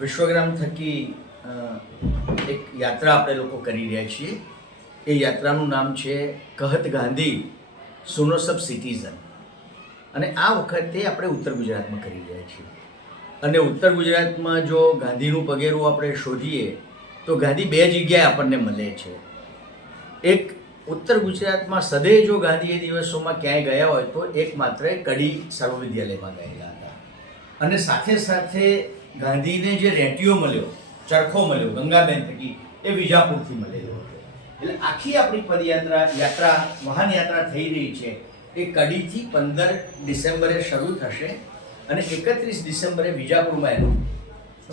વિશ્વગ્રામ થકી એક યાત્રા આપણે લોકો કરી રહ્યા છીએ. એ યાત્રાનું નામ છે કહત ગાંધી સુનો સબ સિટીઝન. અને આ વખતે આપણે ઉત્તર ગુજરાતમાં કરી રહ્યા છીએ. અને ઉત્તર ગુજરાતમાં જો ગાંધીનું પગેરું આપણે શોધીએ તો ગાંધી બે જગ્યાએ આપણને મળે છે. એક ઉત્તર ગુજરાતમાં સદે જો ગાંધી એ દિવસોમાં ક્યાંય ગયા હોય તો એક માત્ર કડી સર્વવિદ્યાલયમાં ગયેલા હતા. અને સાથે સાથે ગાંધીને જે રેટિયો મળ્યો, ચરખો મળ્યો ગંગાબેન થકી, એ વિજાપુરથી મળેલો હતો. એટલે આખી આપણી યાત્રા મહાન યાત્રા થઈ રહી છે એ કડીથી 15 ડિસેમ્બરે શરૂ થશે અને 31 ડિસેમ્બરે વિજાપુરમાં એનું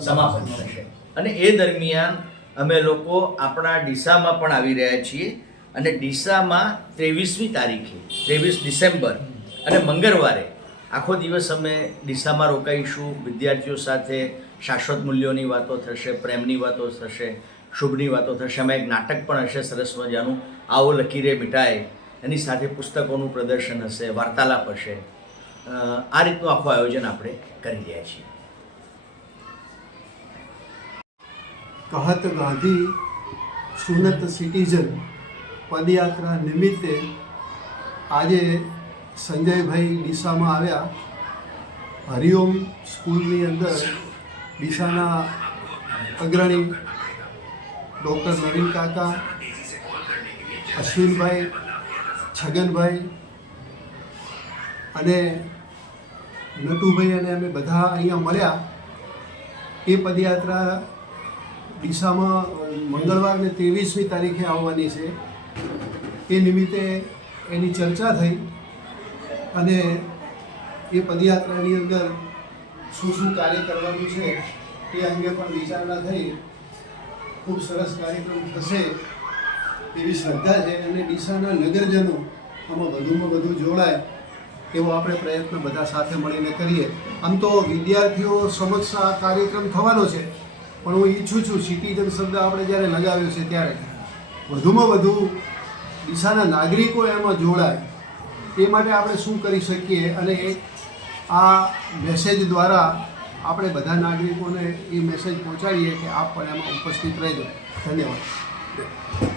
સમાપન થશે. અને એ દરમિયાન અમે લોકો આપણા ડીસામાં પણ આવી રહ્યા છીએ. અને ડીસામાં 23મી તારીખે 23 ડિસેમ્બર અને મંગળવારે આખો દિવસ અમે ડીસામાં રોકાઈશું. વિદ્યાર્થીઓ સાથે શાશ્વત મૂલ્યોની વાતો થશે, પ્રેમની વાતો થશે, શુભની વાતો થશે. એમાં એક નાટક પણ હશે સરસ મજાનું, આવો લકીરે મિટાય. એની સાથે પુસ્તકોનું પ્રદર્શન હશે, વાર્તાલાપ હશે. આ રીતનું આખું આયોજન આપણે કરી રહ્યા છીએ. કહત ગાંધી સુનત સિટીઝન પદયાત્રા નિમિત્તે આજે સંજયભાઈ ડીસામાં આવ્યા. હરિઓમ સ્કૂલની અંદર ડીસાના અગ્રણી ડૉક્ટર નવીન કાકા, અશ્વિનભાઈ, છગનભાઈ અને નટુભાઈ અને અમે બધા અહીંયા મળ્યા. એ પદયાત્રા ડીસામાં મંગળવારને 23મી તારીખે આવવાની છે. એ નિમિત્તે એની ચર્ચા થઈ અને એ પદયાત્રાની અંદર શું શું કાર્ય કરવાનું છે એ અંગે પણ વિચારણા થઈ. ખૂબ સરસ કાર્યક્રમ થશે એવી શ્રદ્ધા છે. અને ડીસાના નગરજનો આમાં વધુમાં વધુ જોડાય એવો આપણે પ્રયત્ન બધા સાથે મળીને કરીએ. આમ તો વિદ્યાર્થીઓ સમક્ષ આ કાર્યક્રમ થવાનો છે, પણ હું ઈચ્છું છું સિટીઝન શબ્દ આપણે જ્યારે લગાવ્યો છે ત્યારે વધુમાં વધુ ડીસાના નાગરિકો એમાં જોડાય. એ માટે આપણે શું કરી શકીએ અને આ મેસેજ દ્વારા આપણે બધા નાગરિકોને એ મેસેજ પહોંચાડીએ કે આપ પણ એમાં ઉપસ્થિત રહેજો. ધન્યવાદ.